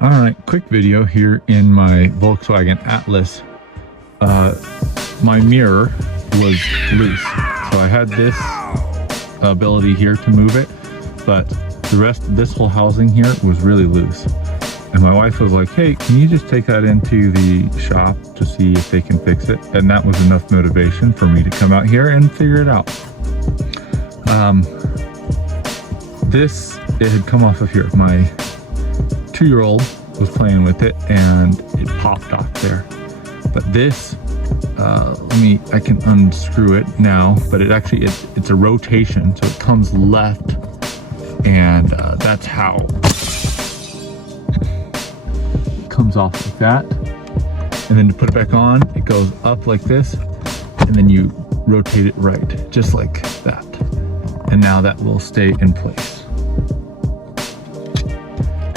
All right, quick video here in my Volkswagen Atlas. My mirror was loose, so I had this ability here to move it, but the rest of this whole housing here was really loose. And my wife was like, hey, can you just take that into the shop to see if they can fix it? And that was enough motivation for me to come out here and figure it out. It had come off of here. My 2-year-old was playing with it and it popped off there. But this, I can unscrew it now, but it's a rotation, so it comes left, and that's how it comes off like that. And then to put it back on, it goes up like this, and then you rotate it right, just like that. And now that will stay in place.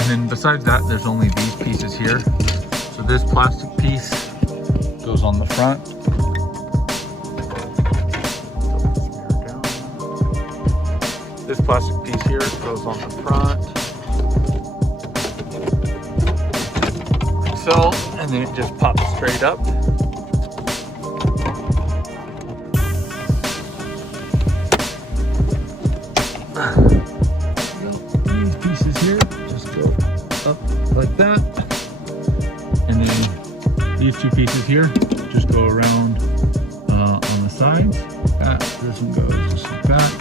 And then besides that, there's only these pieces here. So this plastic piece goes on the front. This plastic piece here goes on the front. Like so, and then it just pops straight up. These pieces here just go up like that, and then these 2 pieces here just go around on the sides. This one goes just like that.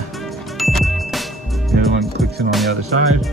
The other one clicks in on the other side.